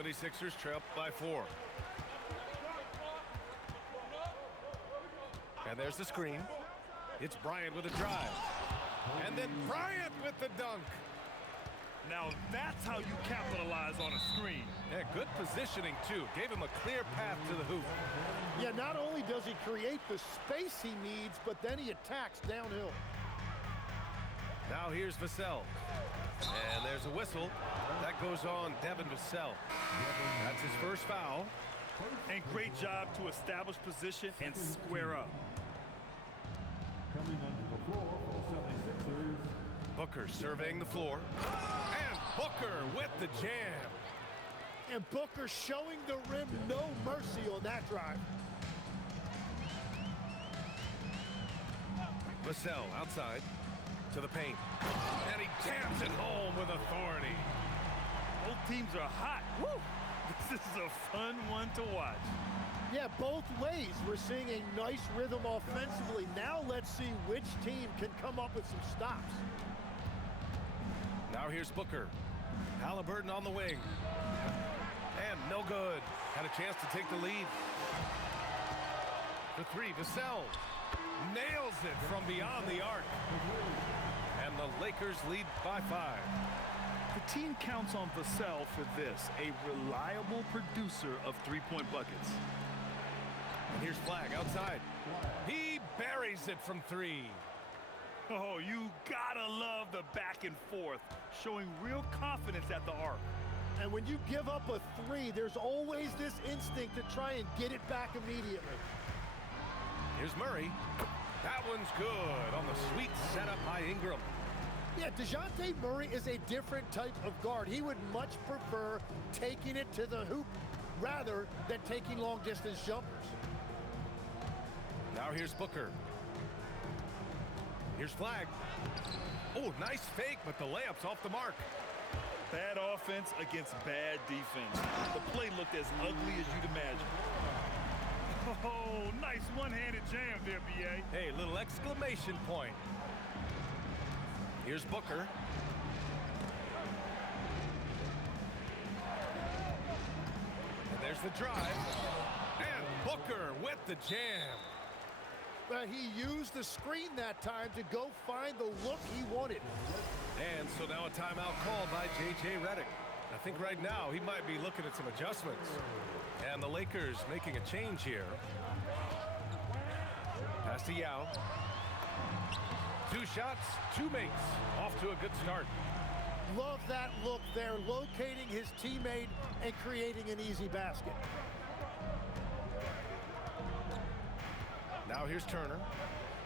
76ers trail by 4. And there's the screen. It's Bryant with a drive. And then Bryant with the dunk. Now that's how you capitalize on a screen. Yeah, good positioning, too. Gave him a clear path to the hoop. Yeah, not only does he create the space he needs, but then he attacks downhill. Now here's Vassell. And there's a whistle. That goes on Devin Vassell. That's his first foul. And great job to establish position and square up. Coming onto the floor for the 76ers. Booker surveying the floor. And Booker with the jam. And Booker showing the rim no mercy on that drive. Vassell outside to the paint. And he jams it home with authority. Both teams are hot. Woo! This is a fun one to watch. Yeah, both ways. We're seeing a nice rhythm offensively. Now let's see which team can come up with some stops. Now here's Booker. Halliburton on the wing. And no good. Had a chance to take the lead. The three, Vassell nails it from beyond the arc. And the Lakers lead by 5. The team counts on Vassell for this, a reliable producer of three-point buckets. And here's Flagg outside. He buries it from 3. Oh, you gotta love the back and forth, showing real confidence at the arc. And when you give up a 3, there's always this instinct to try and get it back immediately. Here's Murray. That one's good on the sweet setup by Ingram. Yeah, DeJounte Murray is a different type of guard. He would much prefer taking it to the hoop rather than taking long-distance jumpers. Now here's Booker. Here's Flagg. Oh, nice fake, but the layup's off the mark. Bad offense against bad defense. The play looked as ugly as you'd imagine. Oh, nice one-handed jam there, B.A. Hey, little exclamation point. Here's Booker. And there's the drive. And Booker with the jam. But he used the screen that time to go find the look he wanted. And so now a timeout called by J.J. Redick. I think right now he might be looking at some adjustments. And the Lakers making a change here. Pass to Yao. 2 shots, 2 makes. Off to a good start. Love that look there, locating his teammate and creating an easy basket. Now here's Turner.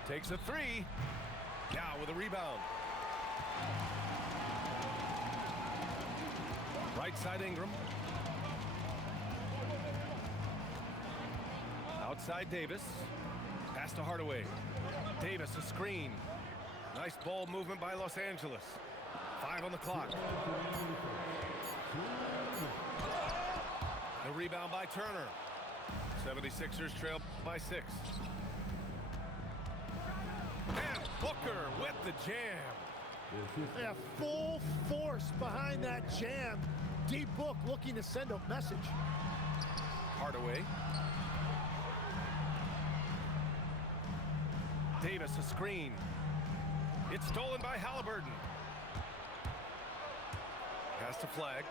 Takes a 3. Now with a rebound. Right side Ingram. Outside Davis. Pass to Hardaway. Davis a screen. Nice ball movement by Los Angeles. 5 on the clock. The rebound by Turner. 76ers trail by 6. And Booker with the jam. Yeah, full force behind that jam. D-Book looking to send a message. Hardaway. Davis a screen. It's stolen by Halliburton. Pass to Flagg.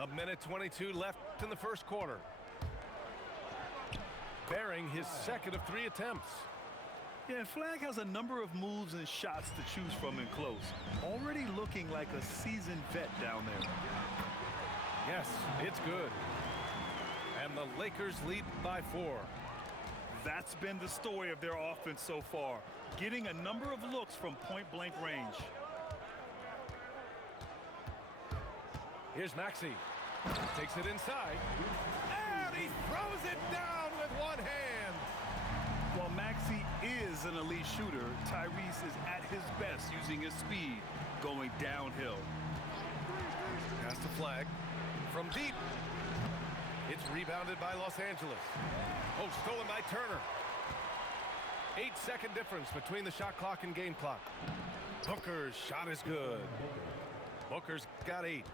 A minute 22 left in the first quarter. Bearing his second of 3 attempts. Yeah, Flagg has a number of moves and shots to choose from in close. Already looking like a seasoned vet down there. Yes, it's good. And the Lakers lead by 4. That's been the story of their offense so far, getting a number of looks from point-blank range. Here's Maxey. Takes it inside. And he throws it down with one hand. While Maxey is an elite shooter, Tyrese is at his best using his speed, going downhill. Pass to Flagg. From deep. It's rebounded by Los Angeles. Oh, stolen by Turner. 8-second difference between the shot clock and game clock. Booker's shot is good. Booker's got 8.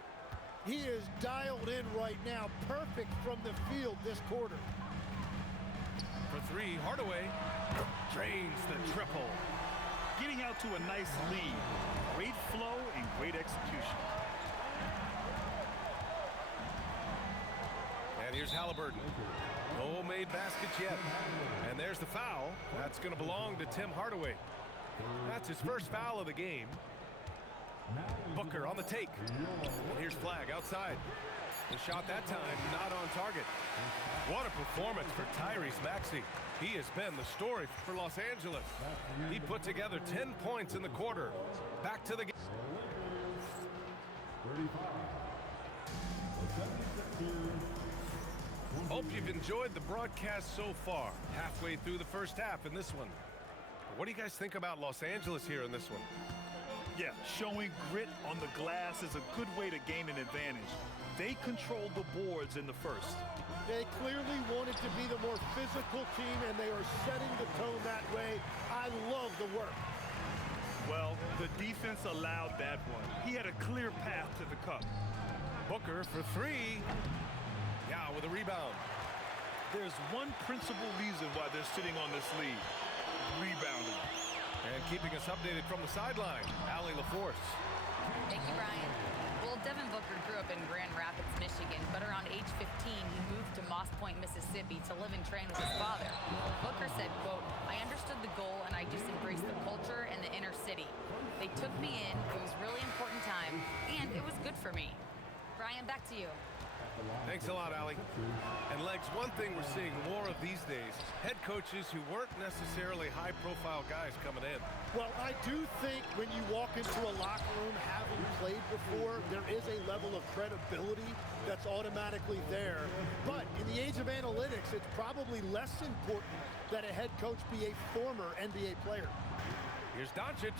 He is dialed in right now. Perfect from the field this quarter. For 3, Hardaway drains the triple. Getting out to a nice lead. Great flow and great execution. And here's Halliburton. No made baskets yet. And there's the foul. That's going to belong to Tim Hardaway. That's his first foul of the game. Booker on the take. And here's Flag outside. The shot that time not on target. What a performance for Tyrese Maxey. He has been the story for Los Angeles. He put together 10 points in the quarter. Back to the game. 35. The 76ers. Hope you've enjoyed the broadcast so far. Halfway through the first half in this one. What do you guys think about Los Angeles here in this one? Yeah, showing grit on the glass is a good way to gain an advantage. They controlled the boards in the first. They clearly wanted to be the more physical team, and they are setting the tone that way. I love the work. Well, the defense allowed that one. He had a clear path to the cup. Booker for 3. Yeah, with a rebound. There's one principal reason why they're sitting on this lead. Rebounding. And keeping us updated from the sideline, Allie LaForce. Thank you, Brian. Well, Devin Booker grew up in Grand Rapids, Michigan, but around age 15, he moved to Moss Point, Mississippi to live and train with his father. Booker said, quote, "I understood the goal and I just embraced the culture and the inner city. They took me in, it was a really important time, and it was good for me." Brian, back to you. Thanks a lot, Allie. And Legs, one thing we're seeing more of these days, head coaches who weren't necessarily high-profile guys coming in. Well, I do think when you walk into a locker room having played before, there is a level of credibility that's automatically there. But in the age of analytics, it's probably less important that a head coach be a former NBA player. Here's Doncic.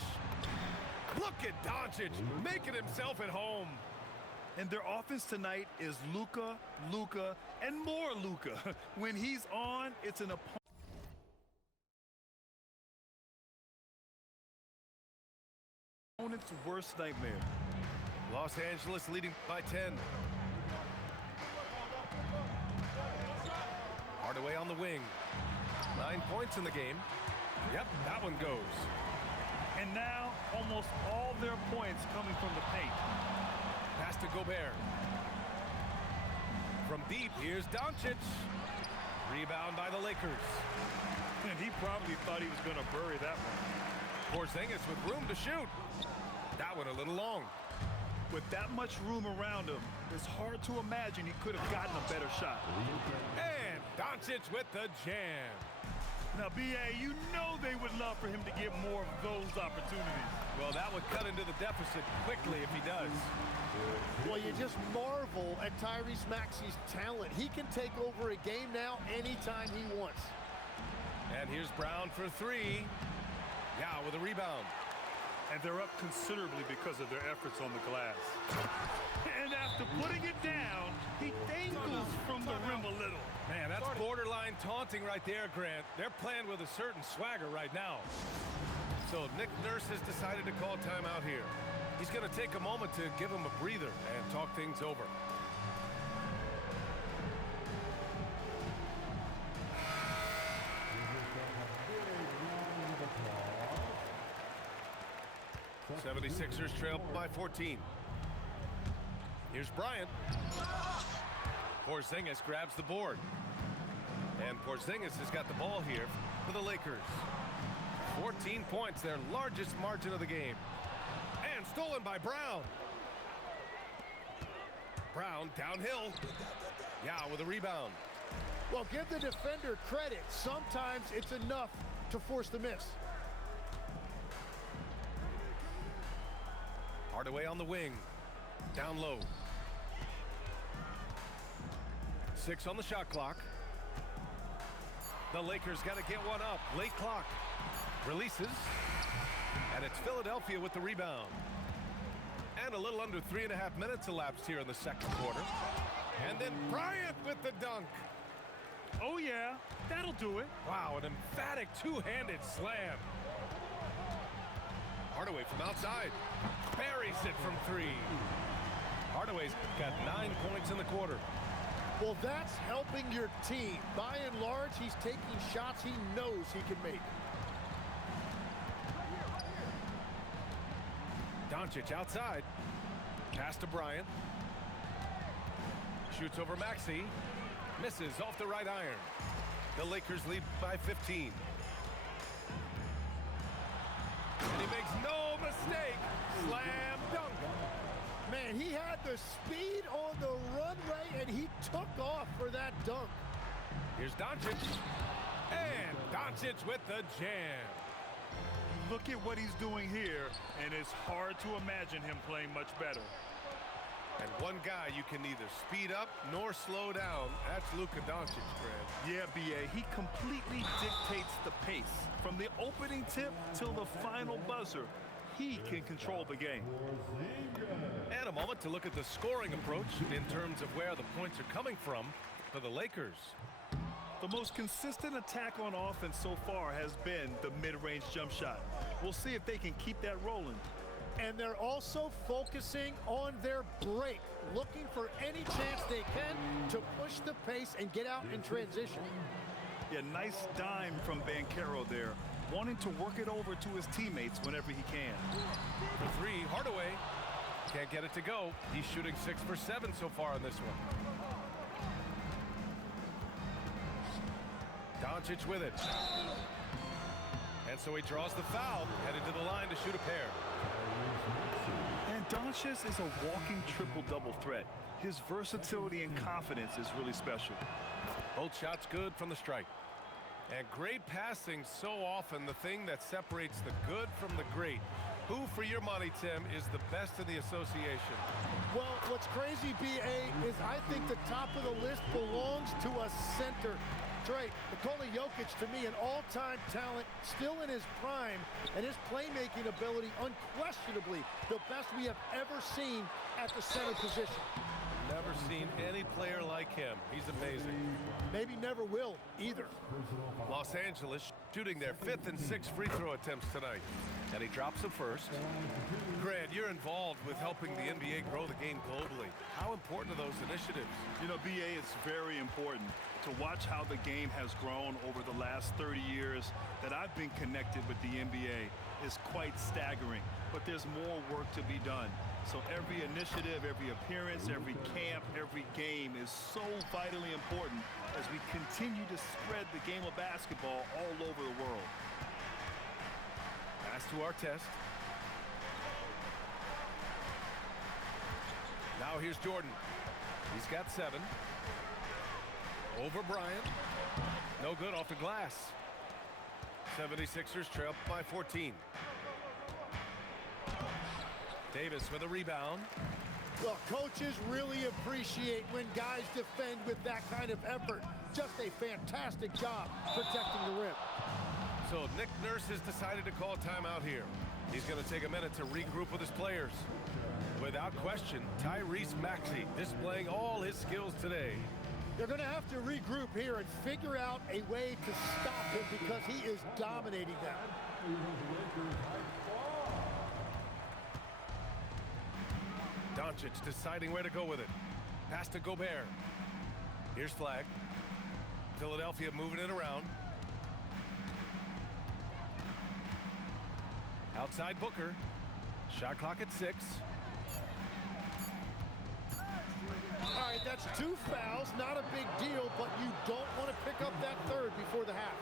Look at Doncic making himself at home. And their offense tonight is Luka, and more Luka. When he's on, it's an opponent's worst nightmare. Los Angeles leading by 10. Hardaway on the wing. 9 points in the game. Yep, that one goes. And now, almost all their points coming from the paint. Pass to Gobert. From deep, here's Doncic. Rebound by the Lakers. And he probably thought he was going to bury that one. Porzingis with room to shoot. That one a little long. With that much room around him, it's hard to imagine he could have gotten a better shot. And Doncic with the jam. Now, B.A., you know they would love for him to get more of those opportunities. Well, that would cut into the deficit quickly if he does. Well, you just marvel at Tyrese Maxey's talent. He can take over a game now anytime he wants. And here's Brown for 3. Yeah, with a rebound. And they're up considerably because of their efforts on the glass. And after putting it down, he dangles from the rim a little. Man, that's borderline taunting right there, Grant. They're playing with a certain swagger right now. So Nick Nurse has decided to call timeout here. He's going to take a moment to give him a breather and talk things over. The 76ers trail by 14. Here's Bryant. Porzingis grabs the board. And Porzingis has got the ball here for the Lakers. 14 points, their largest margin of the game. And stolen by Brown. Brown downhill. Yeah, with a rebound. Well, give the defender credit. Sometimes it's enough to force the miss. Hardaway on the wing. Down low. 6 on the shot clock. The Lakers got to get one up. Late clock. Releases. And it's Philadelphia with the rebound. And a little under 3.5 minutes elapsed here in the second quarter. And then Bryant with the dunk. Oh, yeah, that'll do it. Wow, an emphatic two-handed slam. Hardaway from outside. Buries it from 3. Hardaway's got 9 points in the quarter. Well, that's helping your team. By and large, he's taking shots he knows he can make. Doncic outside. Pass to Bryant. Shoots over Maxey. Misses off the right iron. The Lakers lead by 15. And he makes no mistake. Slam dunk. Man, he had the speed on the runway, and he took off for that dunk. Here's Doncic. And Doncic with the jam. Look at what he's doing here, and it's hard to imagine him playing much better. And one guy you can neither speed up nor slow down. That's Luka Doncic, Fred. Yeah, B.A., he completely dictates the pace. From the opening tip till the final buzzer, he can control the game. And a moment to look at the scoring approach in terms of where the points are coming from for the Lakers. The most consistent attack on offense so far has been the mid-range jump shot. We'll see if they can keep that rolling. And they're also focusing on their break, looking for any chance they can to push the pace and get out in transition. Yeah, nice dime from Banchero there, wanting to work it over to his teammates whenever he can. For 3, Hardaway can't get it to go. He's shooting 6 for 7 so far in this one. Doncic with it. And so he draws the foul, headed to the line to shoot a pair. And Doncic is a walking triple-double threat. His versatility and confidence is really special. Both shots good from the strike. And great passing, so often the thing that separates the good from the great. Who, for your money, Tim, is the best in the association? Well, what's crazy, B.A., is I think the top of the list belongs to a center. Right. Nikola Jokic, to me, an all-time talent, still in his prime, and his playmaking ability unquestionably the best we have ever seen at the center position. Never seen any player like him. He's amazing. Maybe never will either. Los Angeles shooting their 5th and 6th free throw attempts tonight. And he drops the first. Grant, you're involved with helping the NBA grow the game globally. How important are those initiatives? You know, B.A., it's very important to watch how the game has grown over the last 30 years that I've been connected with the NBA is quite staggering. But there's more work to be done. So every initiative, every appearance, every camp, every game is so vitally important as we continue to spread the game of basketball all over the world. Pass to our test. Now here's Jordan. He's got 7. Over Bryant. No good off the glass. 76ers trail by 14. Davis with a rebound. Well, coaches really appreciate when guys defend with that kind of effort. Just a fantastic job protecting the rim. So Nick Nurse has decided to call timeout here. He's going to take a minute to regroup with his players. Without question, Tyrese Maxey displaying all his skills today. They're going to have to regroup here and figure out a way to stop him because he is dominating them. Doncic deciding where to go with it. Pass to Gobert. Here's Flag. Philadelphia moving it around. Outside Booker. Shot clock at 6. All right, that's 2 fouls, not a big deal, but you don't want to pick up that third before the half.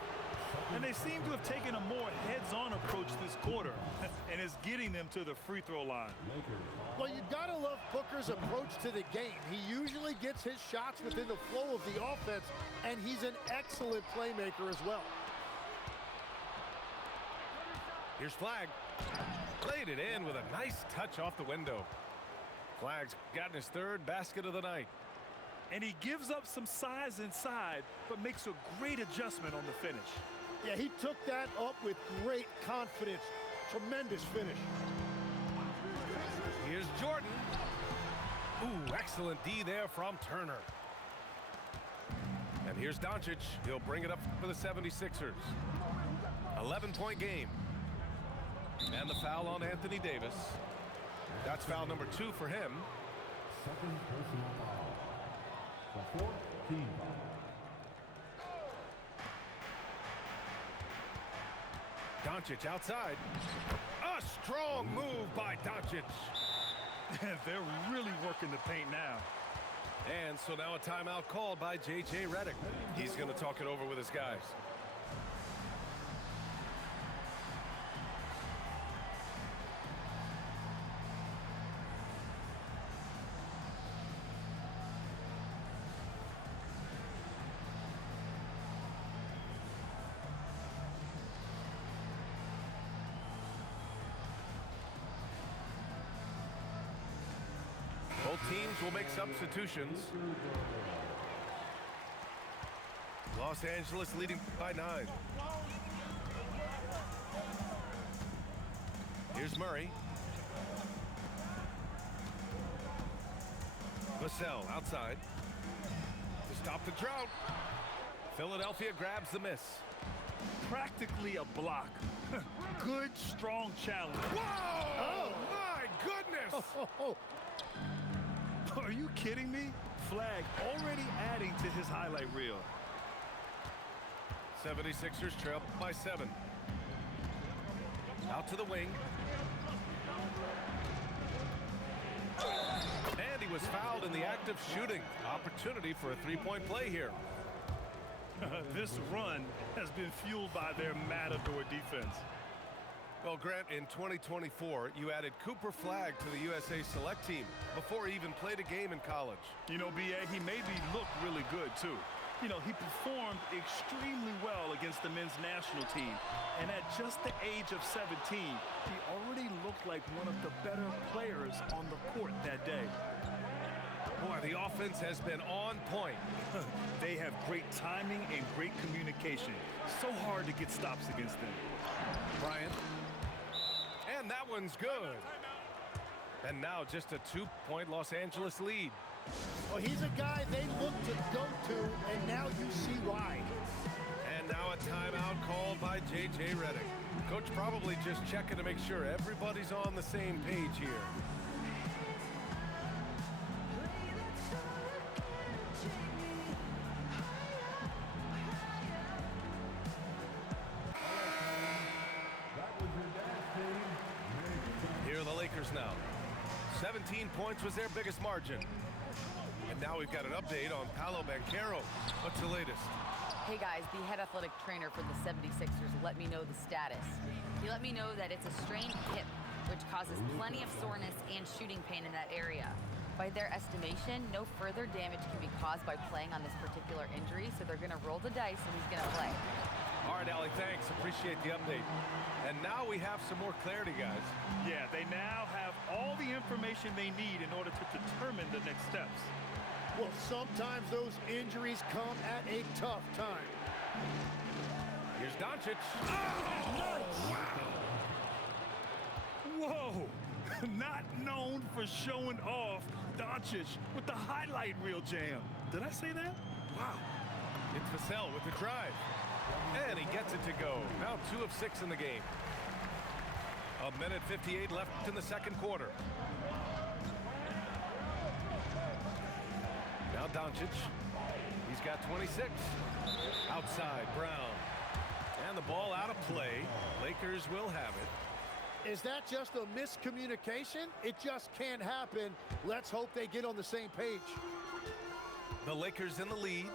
And they seem to have taken a more heads-on approach this quarter, and it's getting them to the free throw line. Well, you got to love Booker's approach to the game. He usually gets his shots within the flow of the offense, and he's an excellent playmaker as well. Here's Flag. Laid it in with a nice touch off the window. Flag's gotten his 3rd basket of the night. And he gives up some size inside, but makes a great adjustment on the finish. Yeah, he took that up with great confidence. Tremendous finish. Here's Jordan. Ooh, excellent D there from Turner. And here's Doncic. He'll bring it up for the 76ers. 11-point game. And the foul on Anthony Davis. That's foul number 2 for him. Second personal foul. The fourth team foul. Doncic outside. A strong move by Doncic. They're really working the paint now. And so now a timeout called by J.J. Redick. He's going to talk it over with his guys. Both teams will make substitutions. Los Angeles leading by 9. Here's Murray. Vassell outside. To stop the drought. Philadelphia grabs the miss. Practically a block. Good, strong challenge. Whoa! Oh, my goodness! Are you kidding me? Flag already adding to his highlight reel. 76ers trail by 7. Out to the wing. And he was fouled in the act of shooting. Opportunity for a three-point play here. This run has been fueled by their matador defense. Well, Grant, in 2024, you added Cooper Flagg to the USA Select team before he even played a game in college. You know, B.A., he made me look really good, too. You know, he performed extremely well against the men's national team. And at just the age of 17, he already looked like one of the better players on the court that day. Boy, the offense has been on point. They have great timing and great communication. So hard to get stops against them. Bryant. And that one's good. And now just a 2-point Los Angeles lead. Well, he's a guy they look to go to, and now you see why. And now a timeout called by J.J. Redick. Coach probably just checking to make sure everybody's on the same page here. Here are the Lakers now. 17 points was their biggest margin. And now we've got an update on Paolo Banchero. What's the latest? Hey guys, the head athletic trainer for the 76ers let me know the status. He let me know that it's a strained hip, which causes plenty of soreness and shooting pain in that area. By their estimation, no further damage can be caused by playing on this particular injury, so they're gonna roll the dice and he's gonna play. All right, Allie, thanks. Appreciate the update. And now we have some more clarity, guys. Yeah, they now have all the information they need in order to determine the next steps. Well, sometimes those injuries come at a tough time. Here's Doncic. Oh, wow. Whoa. Not known for showing off, Doncic with the highlight reel jam. Did I say that? Wow. It's Vassell with the drive. And he gets it to go. Now 2 of 6 in the game. 1:58 left in the second quarter. Now Doncic. He's got 26. Outside, Brown. And the ball out of play. Lakers will have it. Is that just a miscommunication? It just can't happen. Let's hope they get on the same page. The Lakers in the lead.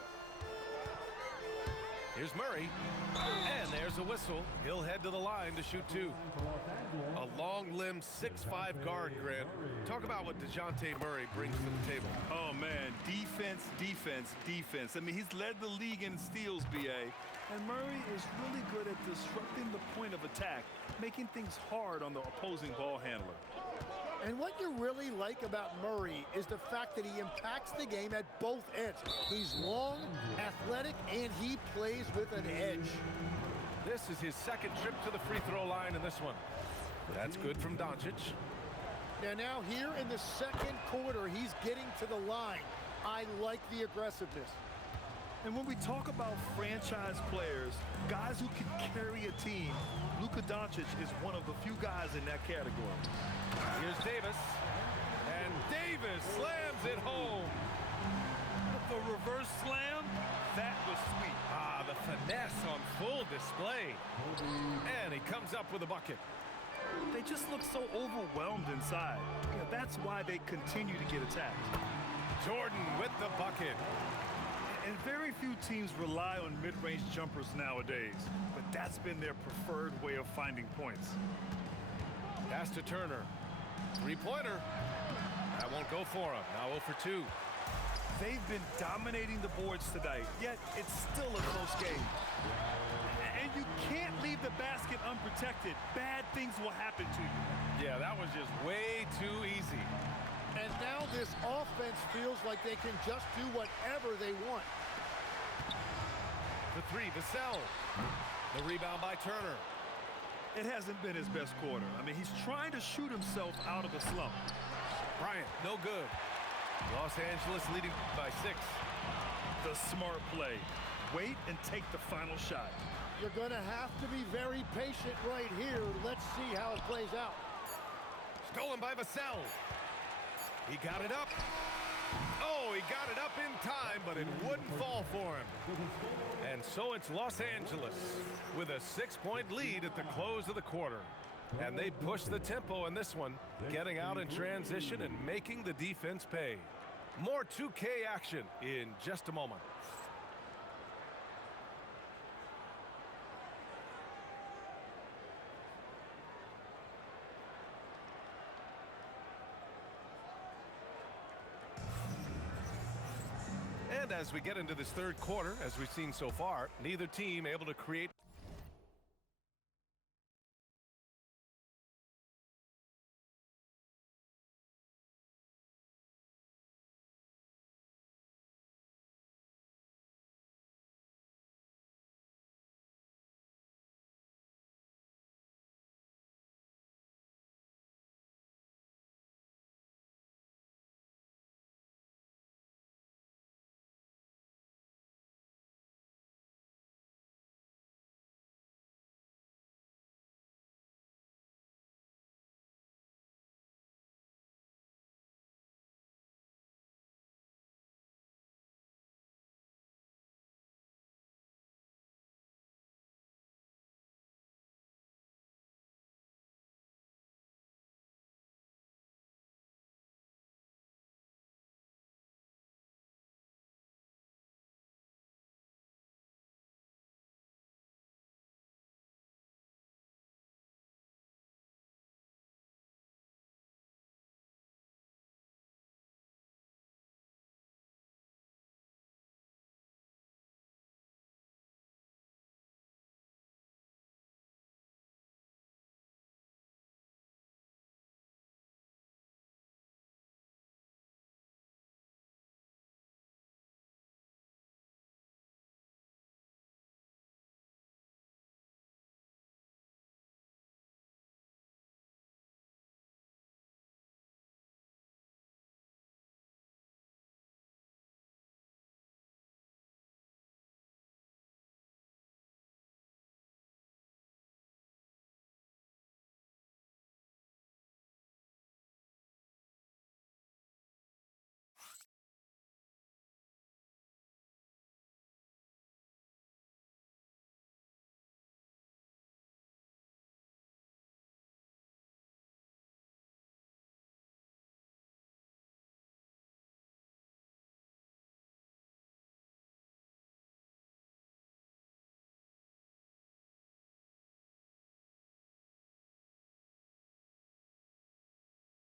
Here's Murray. And there's a whistle. He'll head to the line to shoot 2. A long-limbed 6'5" guard, Grant. Talk about what DeJounte Murray brings to the table. Oh, man. Defense, defense, defense. I mean, he's led the league in steals, B.A. And Murray is really good at disrupting the point of attack, making things hard on the opposing ball handler. And what you really like about Murray is the fact that he impacts the game at both ends. He's long, athletic, and he plays with an edge. This is his second trip to the free throw line in this one. That's good from Doncic. Now here in the second quarter, he's getting to the line. I like the aggressiveness. And when we talk about franchise players, guys who can carry a team, Luka Luka Doncic is one of the few guys in that category. Here's Davis. And Davis slams it home. The reverse slam, that was sweet. Ah, the finesse on full display. And he comes up with a bucket. They just look so overwhelmed inside. Yeah, that's why they continue to get attacked. Jordan with the bucket. And very few teams rely on mid-range jumpers nowadays, but that's been their preferred way of finding points. Pass to Turner. Three-pointer. That won't go for him. Now 0 for 2. They've been dominating the boards tonight, yet it's still a close game. And you can't leave the basket unprotected. Bad things will happen to you. Yeah, that was just way too easy. And now this offense feels like they can just do whatever they want. The three, Vassell. The rebound by Turner. It hasn't been his best quarter. I mean, he's trying to shoot himself out of a slump. Bryant, no good. Los Angeles leading by 6. The smart play. Wait and take the final shot. You're going to have to be very patient right here. Let's see how it plays out. Stolen by Vassell. He got it up. Oh, he got it up in time, but it wouldn't fall for him. And so it's Los Angeles with a 6-point lead at the close of the quarter. And they push the tempo in this one, getting out in transition and making the defense pay. More 2K action in just a moment. And as we get into this third quarter, as we've seen so far, neither team able to create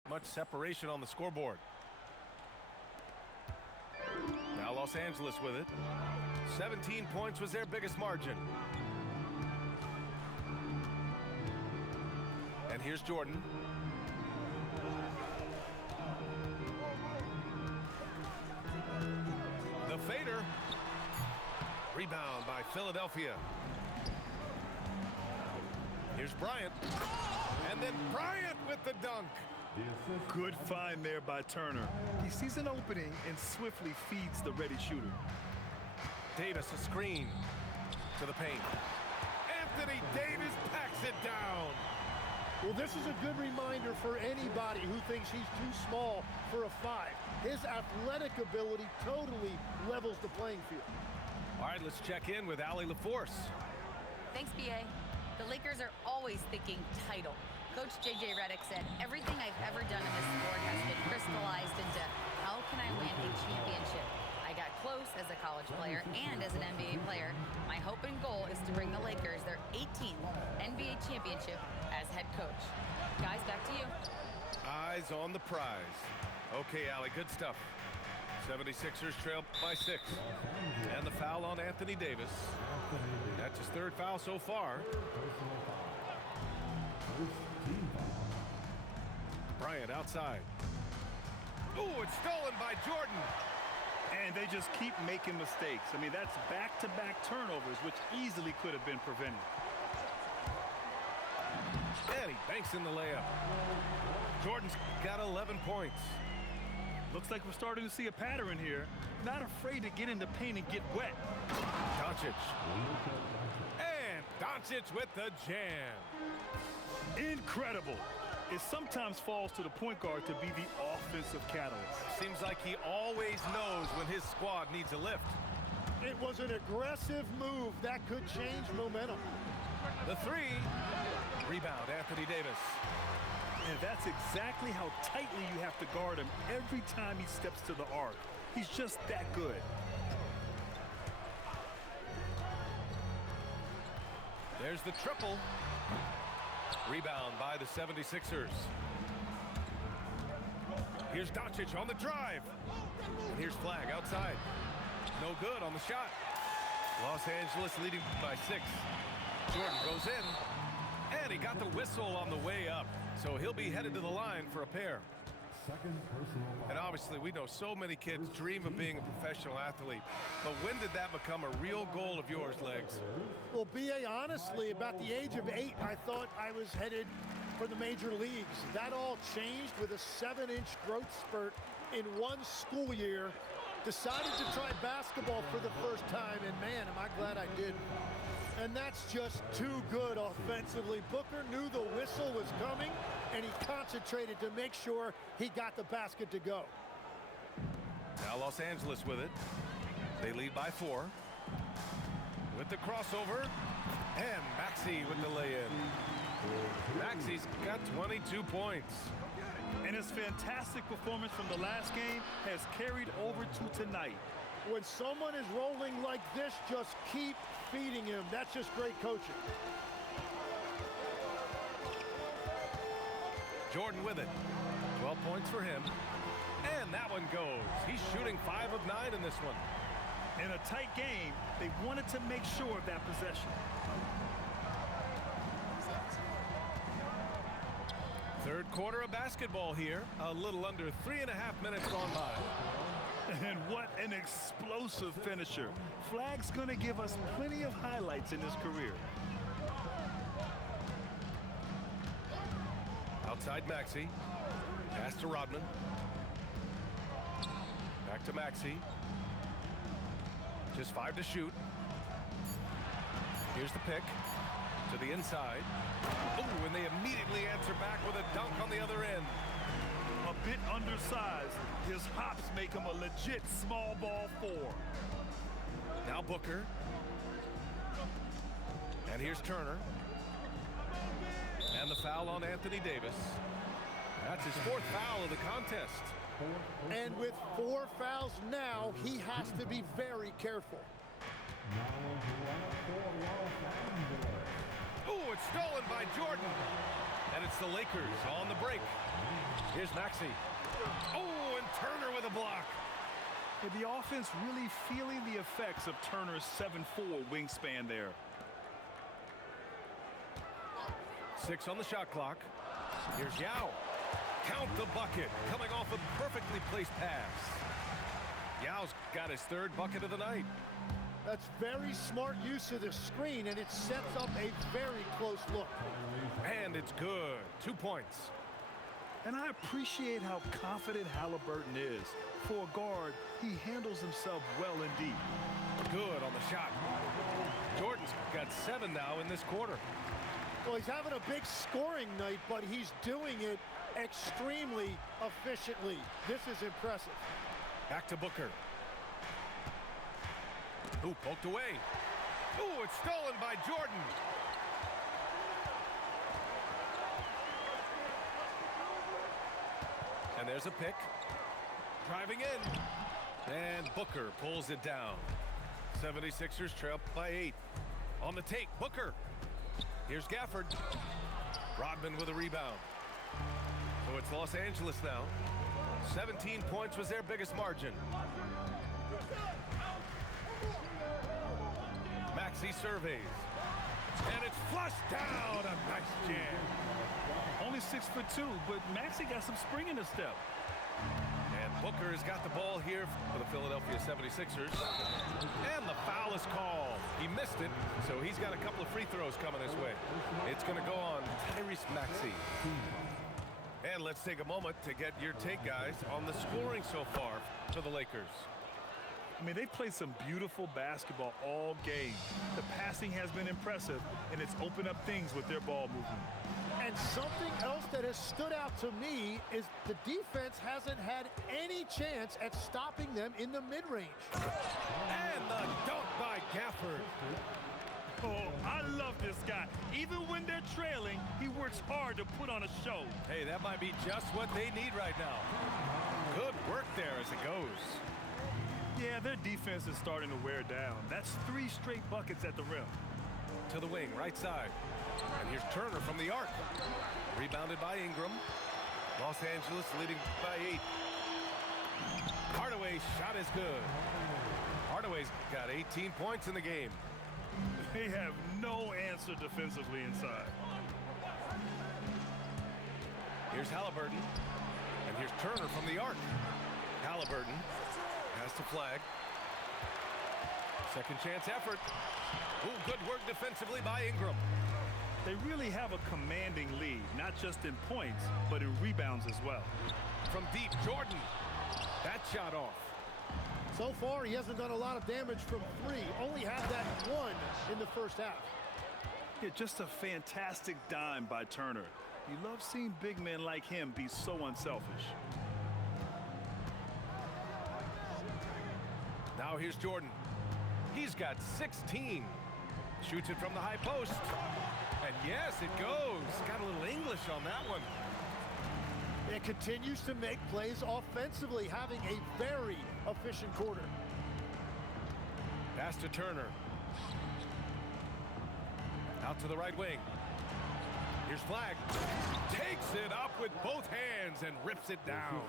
much separation on the scoreboard. Now Los Angeles with it. 17 points was their biggest margin. And here's Jordan. The fader. Rebound by Philadelphia. Here's Bryant. And then Bryant with the dunk. Good find there by Turner. He sees an opening and swiftly feeds the ready shooter. Davis a screen to the paint. Anthony Davis packs it down. Well, this is a good reminder for anybody who thinks he's too small for a 5. His athletic ability totally levels the playing field. All right, let's check in with Allie LaForce. Thanks, BA. The Lakers are always thinking title. Coach J.J. Redick said, everything I've ever done in this sport has been crystallized into how can I win a championship? I got close as a college player and as an NBA player. My hope and goal is to bring the Lakers their 18th NBA championship as head coach. Guys, back to you. Eyes on the prize. Okay, Allie, good stuff. 76ers trail by 6. And the foul on Anthony Davis. That's his 3rd foul so far. Bryant outside. Ooh, it's stolen by Jordan. And they just keep making mistakes. I mean, that's back-to-back turnovers, which easily could have been prevented. And he banks in the layup. Jordan's got 11 points. Looks like we're starting to see a pattern here. Not afraid to get in the paint and get wet. Doncic. And Doncic with the jam. Incredible. It sometimes falls to the point guard to be the offensive catalyst. Seems like he always knows when his squad needs a lift. It was an aggressive move that could change momentum. The 3. Rebound, Anthony Davis. And that's exactly how tightly you have to guard him every time he steps to the arc. He's just that good. There's the triple. Rebound by the 76ers. Here's Doncic on the drive. And here's Flag outside. No good on the shot. Los Angeles leading by 6. Jordan goes in. And he got the whistle on the way up. So he'll be headed to the line for a pair. And obviously, we know so many kids dream of being a professional athlete. But when did that become a real goal of yours, Legs? Well, B.A., honestly, about the age of 8, I thought I was headed for the major leagues. That all changed with a 7-inch growth spurt in one school year. Decided to try basketball for the first time, and man, am I glad I did. And that's just too good offensively. Booker knew the whistle was coming, and he concentrated to make sure he got the basket to go. Now Los Angeles with it. They lead by 4. With the crossover, and Maxey with the lay-in. Maxey's got 22 points. And his fantastic performance from the last game has carried over to tonight. When someone is rolling like this, just keep feeding him. That's just great coaching. Jordan with it. 12 points for him. And that one goes. He's shooting 5 of 9 in this one. In a tight game, they wanted to make sure of that possession. Third quarter of basketball here. A little under 3.5 minutes gone by. And what an explosive finisher. Flag's going to give us plenty of highlights in his career. Outside Maxey. Pass to Rodman. Back to Maxey. Just 5 to shoot. Here's the pick. To the inside. Oh, and they immediately answer back with a dunk on the other end. A bit undersized. His hops make him a legit small ball 4. Now Booker. And here's Turner. And the foul on Anthony Davis. That's his 4th foul of the contest. And with 4 fouls now, he has to be very careful. Ooh, it's stolen by Jordan. And it's the Lakers on the break. Here's Maxey. Oh, and Turner with a block. And the offense really feeling the effects of Turner's 7'4" wingspan there. 6 on the shot clock. Here's Yao. Count the bucket. Coming off a perfectly placed pass. Yao's got his 3rd bucket of the night. That's very smart use of the screen, and it sets up a very close look. And it's good. 2 points. And I appreciate how confident Halliburton is. For a guard, he handles himself well indeed. Good on the shot. Jordan's got 7 now in this quarter. Well, he's having a big scoring night, but he's doing it extremely efficiently. This is impressive. Back to Booker. Ooh, poked away. Ooh, it's stolen by Jordan. And there's a pick. Driving in. And Booker pulls it down. 76ers trail by 8. On the take, Booker. Here's Gafford. Rodman with a rebound. So it's Los Angeles now. 17 points was their biggest margin. Maxey surveys. And it's flushed down. A nice jam. Only 6'2", but Maxey got some spring in his step. And Booker has got the ball here for the Philadelphia 76ers. And the foul is called. He missed it, so he's got a couple of free throws coming his way. It's going to go on Tyrese Maxey. And let's take a moment to get your take, guys, on the scoring so far for the Lakers. I mean, they've played some beautiful basketball all game. The passing has been impressive, and it's opened up things with their ball movement. And something else that has stood out to me is the defense hasn't had any chance at stopping them in the mid-range. And the dunk by Gafford. Oh, I love this guy. Even when they're trailing, he works hard to put on a show. Hey, that might be just what they need right now. Good work there as it goes. Yeah, their defense is starting to wear down. That's 3 straight buckets at the rim. To the wing, right side. And here's Turner from the arc. Rebounded by Ingram. Los Angeles leading by 8. Hardaway's shot is good. Hardaway's got 18 points in the game. They have no answer defensively inside. Here's Halliburton. And here's Turner from the arc. Halliburton has to flag. Second chance effort. Ooh, good work defensively by Ingram. They really have a commanding lead, not just in points, but in rebounds as well. From deep, Jordan. That shot off. So far, he hasn't done a lot of damage from 3. Only had that 1 in the first half. Yeah, just a fantastic dime by Turner. You love seeing big men like him be so unselfish. Now here's Jordan. He's got 16. Shoots it from the high post. And yes, it goes. Got a little English on that one. It continues to make plays offensively, having a very efficient quarter. Pass to Turner. Out to the right wing. Here's Flag. Takes it up with both hands and rips it down.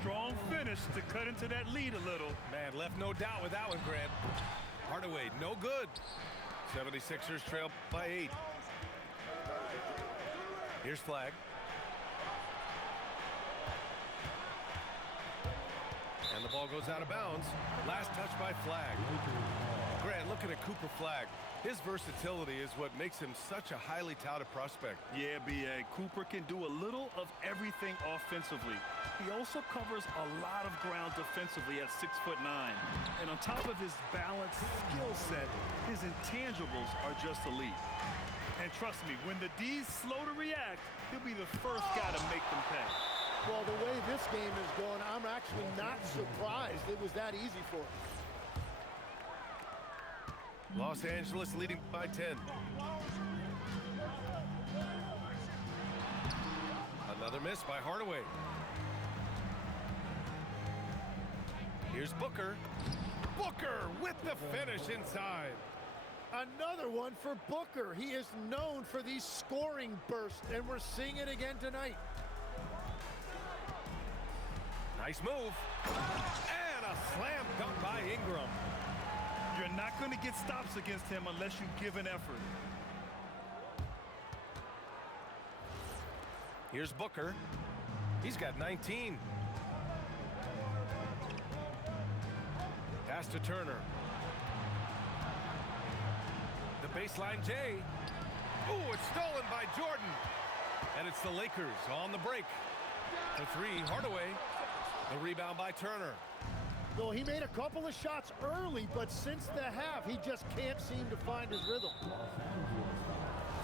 Strong finish to cut into that lead a little. Man, left no doubt with that one, Grant. Hardaway, no good. 76ers trail by 8. Here's Flag. And the ball goes out of bounds. Last touch by Flag. Grant, looking at Cooper Flag. His versatility is what makes him such a highly touted prospect. Yeah, B.A. Cooper can do a little of everything offensively. He also covers a lot of ground defensively at 6'9". And on top of his balanced skill set, his intangibles are just elite. And trust me, when the D's slow to react, he'll be the first guy to make them pay. Well, the way this game is going, I'm actually not surprised it was that easy for him. Los Angeles leading by 10. Another miss by Hardaway. Here's Booker. Booker with the finish inside. Another one for Booker. He is known for these scoring bursts, and we're seeing it again tonight. Nice move. And a slam dunk by Ingram. You're not going to get stops against him unless you give an effort. Here's Booker. He's got 19. Pass to Turner. The baseline J. Ooh, it's stolen by Jordan. And it's the Lakers on the break. For 3, Hardaway. The rebound by Turner. Well, he made a couple of shots early, but since the half, he just can't seem to find his rhythm.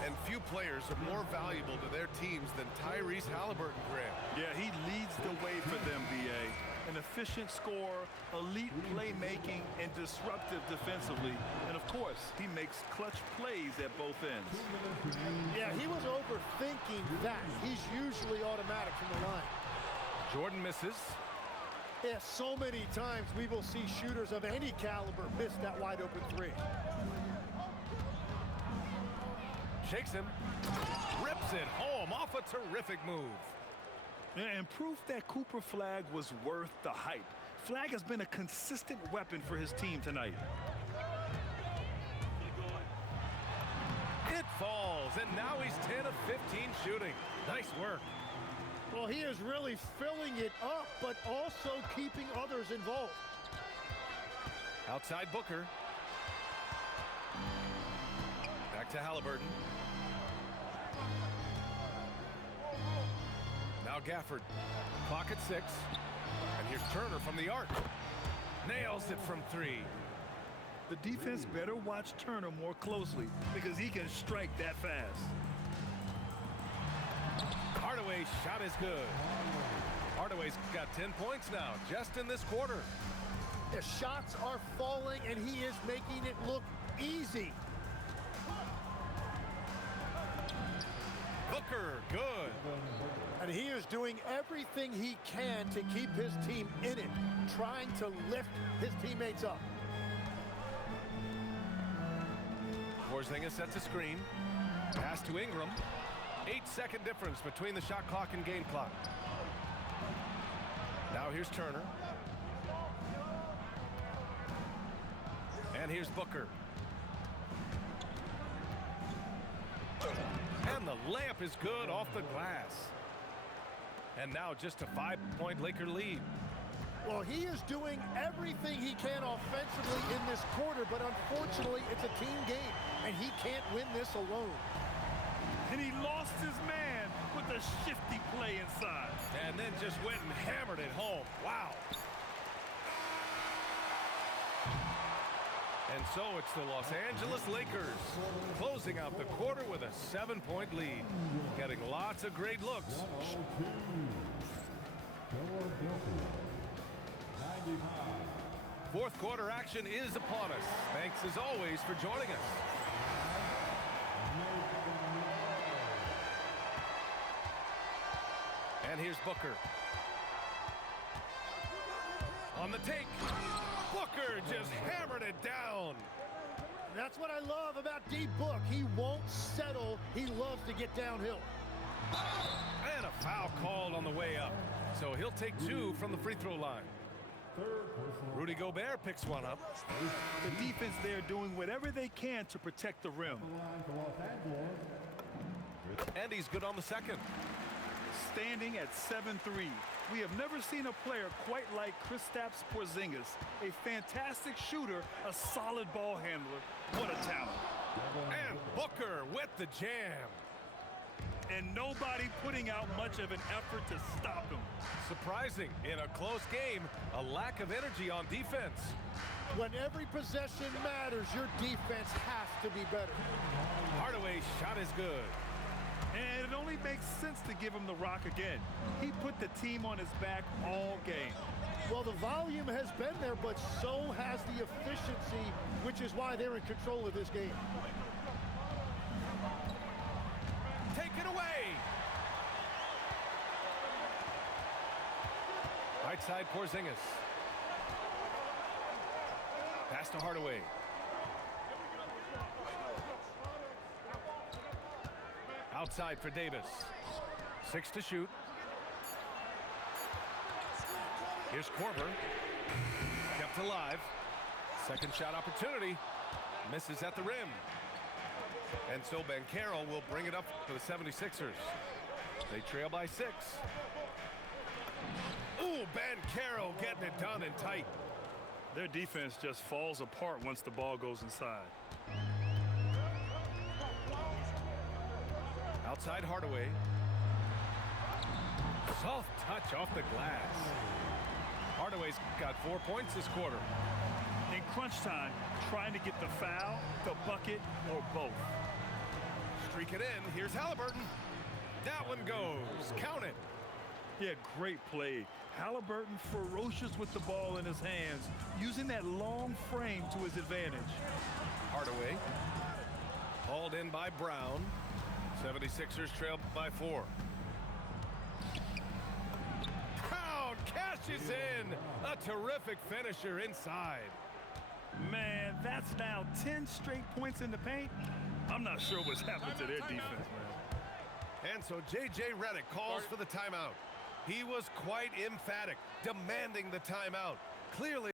And few players are more valuable to their teams than Tyrese Halliburton, Grant. Yeah, he leads the way for them, B.A. An efficient scorer, elite playmaking, and disruptive defensively. And, of course, he makes clutch plays at both ends. Yeah, he was overthinking that. He's usually automatic from the line. Jordan misses. Yeah, so many times we will see shooters of any caliber miss that wide-open three. Shakes him. Rips it home off a terrific move. And proof that Cooper Flagg was worth the hype. Flagg has been a consistent weapon for his team tonight. It falls, and now he's 10 of 15 shooting. Nice work. Well, he is really filling it up, but also keeping others involved. Outside Booker. Back to Halliburton. Now Gafford. Clock at 6. And here's Turner from the arc. Nails it from 3. The defense better watch Turner more closely because he can strike that fast. Hardaway's shot is good. Hardaway's got 10 points now, just in this quarter. The shots are falling, and he is making it look easy. Booker, good. And he is doing everything he can to keep his team in it, trying to lift his teammates up. Porzingis sets a screen. Pass to Ingram. 8-second difference between the shot clock and game clock. Now here's Turner. And here's Booker. And the layup is good off the glass. And now just a 5-point Laker lead. Well, he is doing everything he can offensively in this quarter, but unfortunately, it's a team game, and he can't win this alone. And he lost his man with a shifty play inside. And then just went and hammered it home. Wow. And so it's the Los Angeles Lakers closing out the quarter with a 7-point lead. Getting lots of great looks. Fourth quarter action is upon us. Thanks as always for joining us. And here's Booker. On the take. Booker just hammered it down. That's what I love about D-Book. He won't settle. He loves to get downhill. And a foul called on the way up. So he'll take 2 from the free throw line. Rudy Gobert picks one up. The defense there doing whatever they can to protect the rim. And he's good on the second. Standing at 7-3. We have never seen a player quite like Kristaps Porzingis. A fantastic shooter, a solid ball handler. What a talent. And Booker with the jam. And nobody putting out much of an effort to stop him. Surprising, in a close game, a lack of energy on defense. When every possession matters, your defense has to be better. Hardaway's shot is good. And it only makes sense to give him the rock again. He put the team on his back all game. Well, the volume has been there, but so has the efficiency, which is why they're in control of this game. Take it away. Right side Porzingis. Pass to Hardaway. Outside for Davis. 6 to shoot. Here's Korver. Kept alive. Second shot opportunity. Misses at the rim. And so Banchero will bring it up for the 76ers. They trail by 6. Ooh, Banchero getting it done and tight. Their defense just falls apart once the ball goes inside. Outside Hardaway. Soft touch off the glass. Hardaway's got 4 points this quarter. In crunch time, trying to get the foul, the bucket, or both. Streak it in. Here's Halliburton. That one goes. Count it. Yeah, great play. Halliburton ferocious with the ball in his hands, using that long frame to his advantage. Hardaway. Hauled in by Brown. 76ers trail by 4. Brown cashes in. A terrific finisher inside. Man, that's now 10 straight points in the paint. I'm not sure what's happened to their defense, man. And so J.J. Redick calls for the timeout. He was quite emphatic, demanding the timeout. Clearly.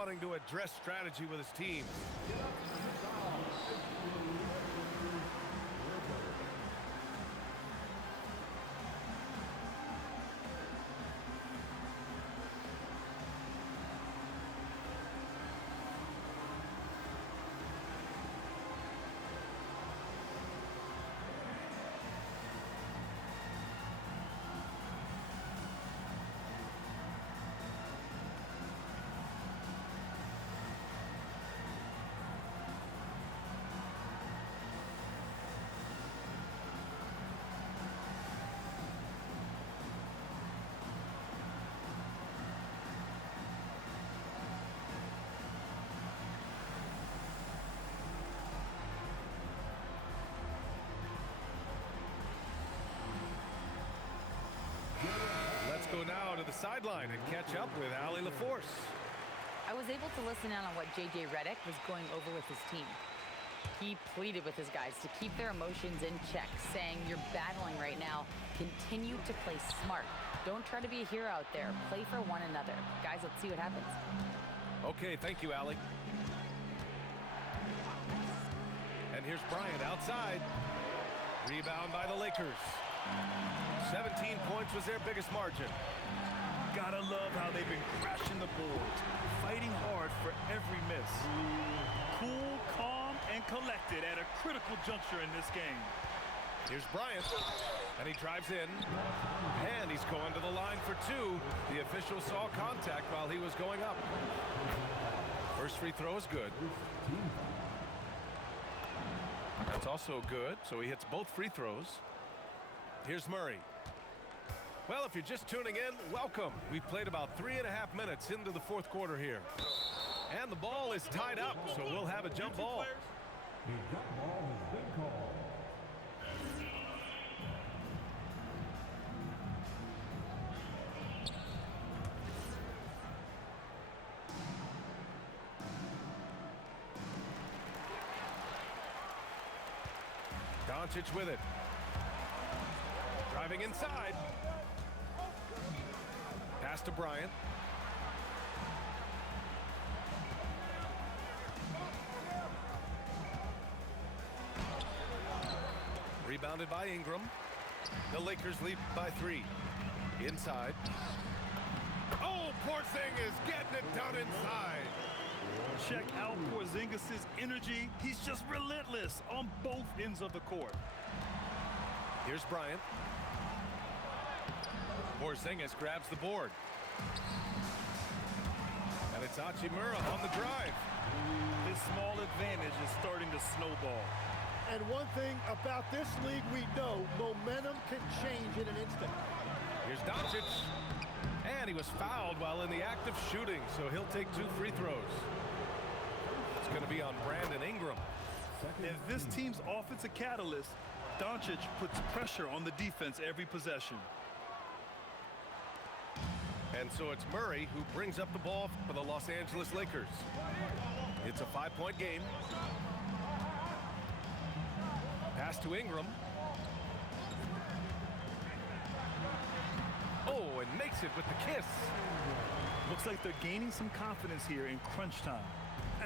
wanting to address strategy with his team. Let's go now to the sideline and catch up with Allie LaForce. I was able to listen in on what J.J. Redick was going over with his team. He pleaded with his guys to keep their emotions in check, saying, "You're battling right now. Continue to play smart. Don't try to be a hero out there. Play for one another." Guys, let's see what happens. Okay, thank you, Allie. And here's Bryant outside. Rebound by the Lakers. 17 points was their biggest margin. Gotta love how they've been crashing the boards, fighting hard for every miss. Cool, calm, and collected at a critical juncture in this game. Here's Bryant, and he drives in, and he's going to the line for two. The official saw contact while he was going up. First free throw is good. That's also good, so he hits both free throws. Here's Murray. Well, if you're just tuning in, welcome. We've played about 3.5 minutes into the fourth quarter here. And the ball is tied up, so we'll have a jump ball. A jump ball has been called. Doncic with it. Driving inside. Pass to Bryant. Rebounded by Ingram. The Lakers lead by 3. Inside. Oh, Porzingis getting it done inside. Check out Porzingis' energy. He's just relentless on both ends of the court. Here's Bryant. Porzingis grabs the board. And it's Hachimura on the drive. His small advantage is starting to snowball. And one thing about this league we know, momentum can change in an instant. Here's Doncic. And he was fouled while in the act of shooting, so he'll take 2 free throws. It's going to be on Brandon Ingram. If this team's offensive catalyst, Doncic puts pressure on the defense every possession. And so it's Murray who brings up the ball for the Los Angeles Lakers. It's a 5-point game. Pass to Ingram. Oh, and makes it with the kiss. Looks like they're gaining some confidence here in crunch time.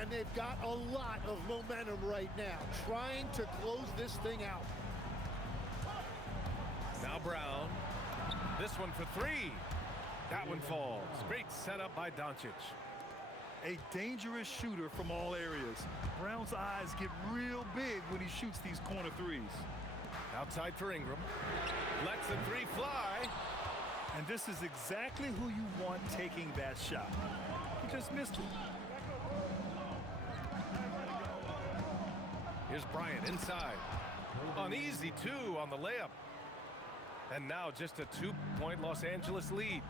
And they've got a lot of momentum right now, trying to close this thing out. Now Brown. This one for 3. That one falls. Great setup by Doncic. A dangerous shooter from all areas. Brown's eyes get real big when he shoots these corner threes. Outside for Ingram. Lets the 3 fly. And this is exactly who you want taking that shot. He just missed it. Here's Bryant inside. An easy 2 on the layup. And now just a 2-point Los Angeles lead.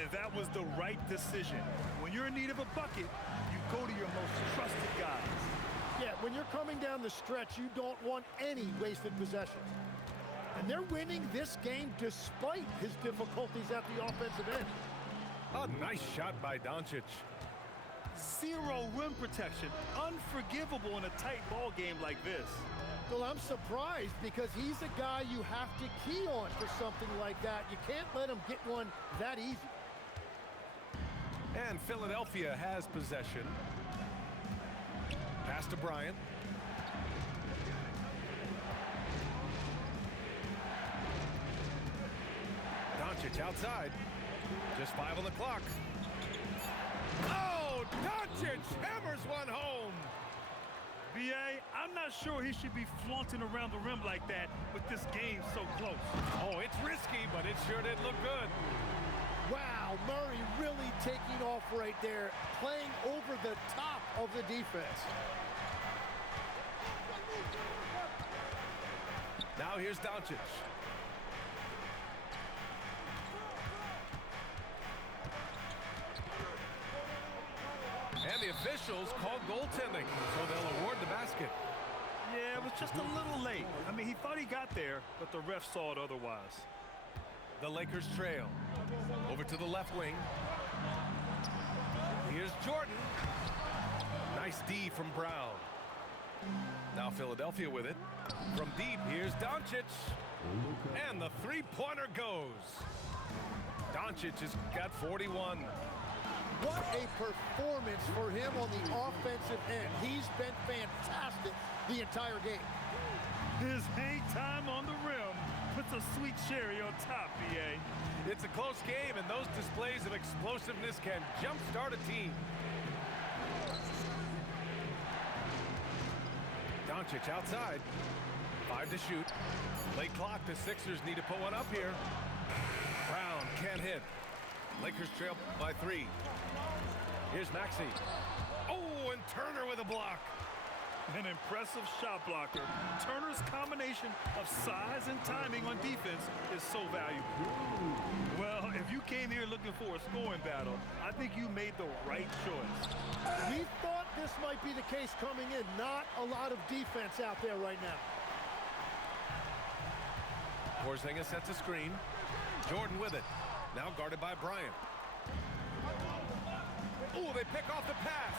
And that was the right decision. When you're in need of a bucket, you go to your most trusted guys. Yeah, when you're coming down the stretch, you don't want any wasted possessions. And they're winning this game despite his difficulties at the offensive end. A nice shot by Doncic. 0 rim protection. Unforgivable in a tight ball game like this. Well, I'm surprised because he's a guy you have to key on for something like that. You can't let him get one that easy. And Philadelphia has possession. Pass to Bryant. Doncic outside. Just 5 on the clock. Oh, Doncic hammers one home. B.A., I'm not sure he should be flaunting around the rim like that with this game so close. Oh, it's risky, but it sure did look good. Wow, Murray really taking off right there, playing over the top of the defense. Now here's Doncic. And the officials called goaltending, so they'll award the basket. Yeah, it was just a little late. I mean, he thought he got there, but the ref saw it otherwise. The Lakers trail. Over to the left wing. Here's Jordan. Nice D from Brown. Now Philadelphia with it. From deep, here's Doncic. And the three-pointer goes. Doncic has got 41. What a performance for him on the offensive end. He's been fantastic the entire game. His hang time on the rim puts a sweet cherry on top, B.A. It's a close game, and those displays of explosiveness can jumpstart a team. Doncic outside. 5 to shoot. Late clock, the Sixers need to put one up here. Brown can't hit. Lakers trail by 3. Here's Maxey. Oh, and Turner with a block. An impressive shot blocker. Turner's combination of size and timing on defense is so valuable. Well, if you came here looking for a scoring battle, I think you made the right choice. We thought this might be the case coming in. Not a lot of defense out there right now. Porzingis sets a screen. Jordan with it. Now guarded by Bryant. Oh, they pick off the pass.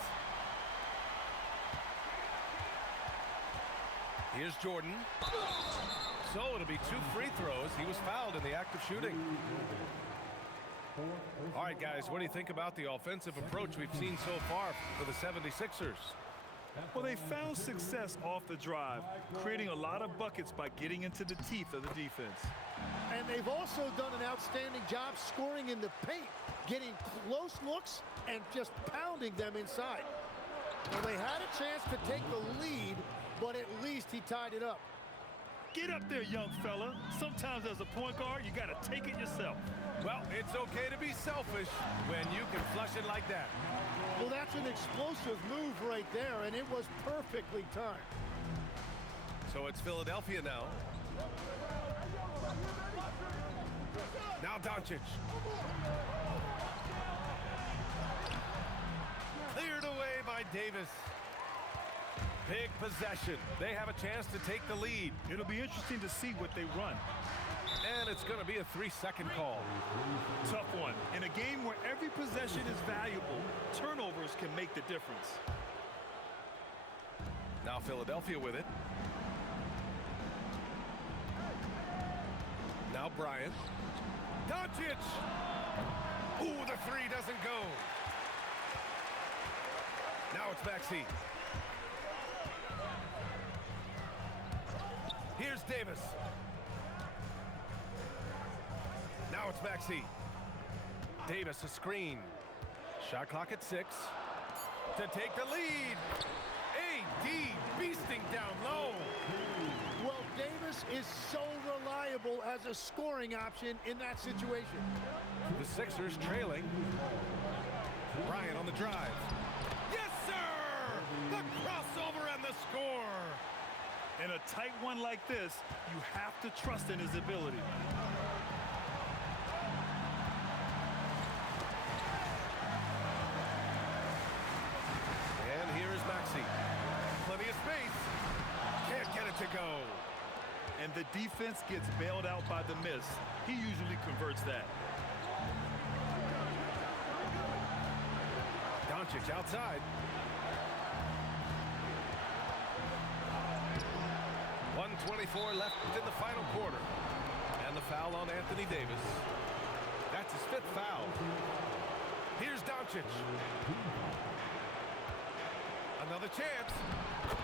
Here's Jordan. So it'll be 2 free throws. He was fouled in the act of shooting. All right, guys, what do you think about the offensive approach we've seen so far for the 76ers? Well, they found success off the drive, creating a lot of buckets by getting into the teeth of the defense. And they've also done an outstanding job scoring in the paint, getting close looks and just pounding them inside. Well, they had a chance to take the lead, but at least he tied it up. Get up there, young fella. Sometimes as a point guard, you got to take it yourself. Well, it's okay to be selfish when you can flush it like that. Well, that's an explosive move right there, and it was perfectly timed. So it's Philadelphia now. Now Doncic. Cleared away by Davis. Big possession. They have a chance to take the lead. It'll be interesting to see what they run. And it's going to be a 3-second call. Tough one. In a game where every possession is valuable, turnovers can make the difference. Now Philadelphia with it. Now Bryant. Doncic! Ooh, the 3 doesn't go. Now it's Maxey. Here's Davis. Now it's Maxey. Davis a screen. Shot clock at 6. To take the lead. AD beasting down low. Well, Davis is so reliable as a scoring option in that situation. The Sixers trailing. Bryant on the drive. Yes, sir! The crossover and the score. In a tight one like this, you have to trust in his ability. And here is Maxey. Plenty of space. Can't get it to go. And the defense gets bailed out by the miss. He usually converts that. Doncic outside. 1:24 left in the final quarter. And the foul on Anthony Davis. That's his 5th foul. Here's Doncic. Another chance.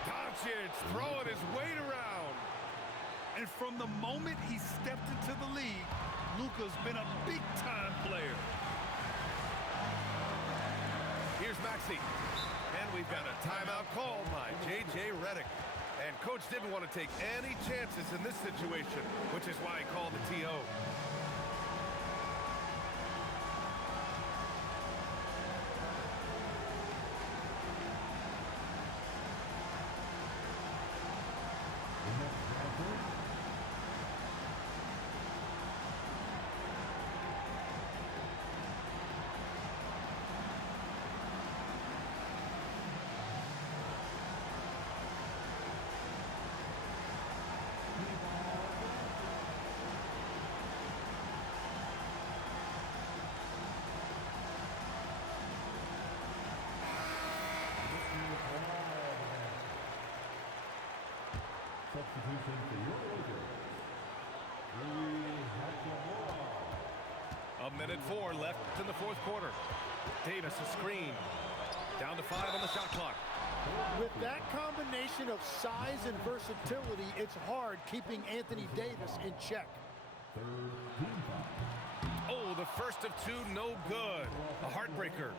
Doncic throwing his weight around. And from the moment he stepped into the league, Luka's been a big-time player. Here's Maxey. And we've got a timeout called by J.J. Redick. And Coach didn't want to take any chances in this situation, which is why he called the TO. Substitution for your Lakers. Rui Hachimura. 1:04 left in the fourth quarter. Davis a screen. Down to 5 on the shot clock. With that combination of size and versatility, it's hard keeping Anthony Davis in check. Third team foul. Oh, the first of two, no good. A heartbreaker.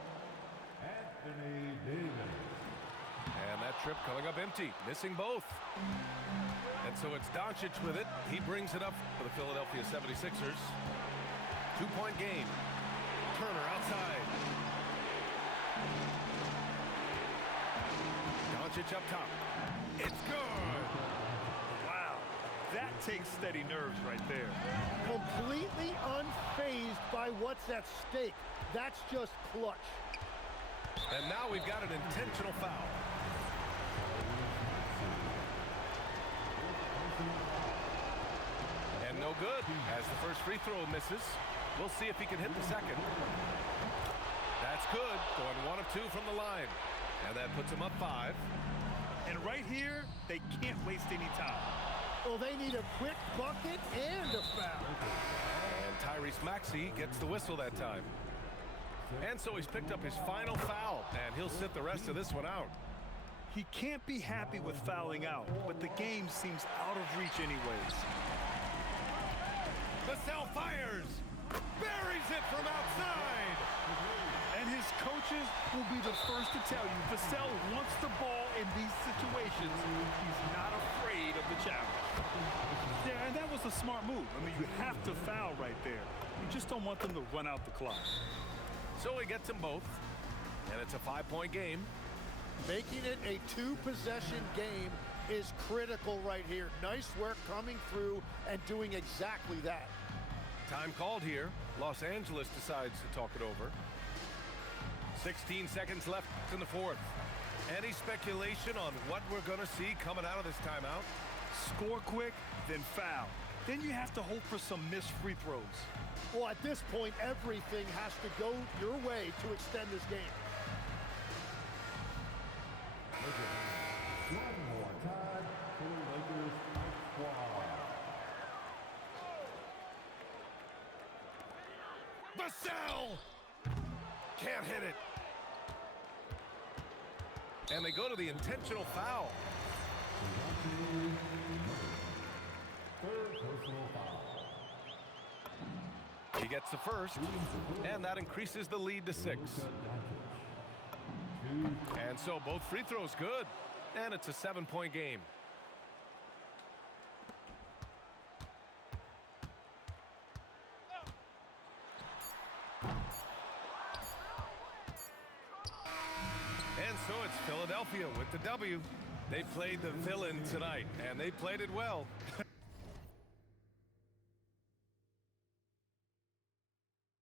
Anthony Davis. And that trip coming up empty, missing both. And so it's Doncic with it. He brings it up for the Philadelphia 76ers. 2-point game. Turner outside. Doncic up top. It's good. Wow, that takes steady nerves right there. Completely unfazed by what's at stake. That's just clutch. And now we've got an intentional foul. And no good as the first free throw misses. We'll see if he can hit the second. That's good. Going 1 of 2 from the line. And that puts him up 5. And right here, they can't waste any time. Well, they need a quick bucket and a foul. And Tyrese Maxey gets the whistle that time. And so he's picked up his final foul, and he'll sit the rest of this one out. He can't be happy with fouling out, but the game seems out of reach anyways. Vassell fires. Buries it from outside. And his coaches will be the first to tell you, Vassell wants the ball in these situations. He's not afraid of the challenge. Yeah, and that was a smart move. I mean, you have to foul right there. You just don't want them to run out the clock. So he gets them both, and it's a 5-point game. Making it a 2-possession game is critical right here. Nice work coming through and doing exactly that. Time called here. Los Angeles decides to talk it over. 16 seconds left in the fourth. Any speculation on what we're going to see coming out of this timeout? Score quick, then foul. Then you have to hope for some missed free throws. Well, at this point, everything has to go your way to extend this game. One more time for Lakers squad. Vassell! Can't hit it. And they go to the intentional foul. Third personal foul. He gets the first, and that increases the lead to 6. And so both free throws good, and it's a 7-point game. And so it's Philadelphia with the W. They played the villain tonight, and they played it well.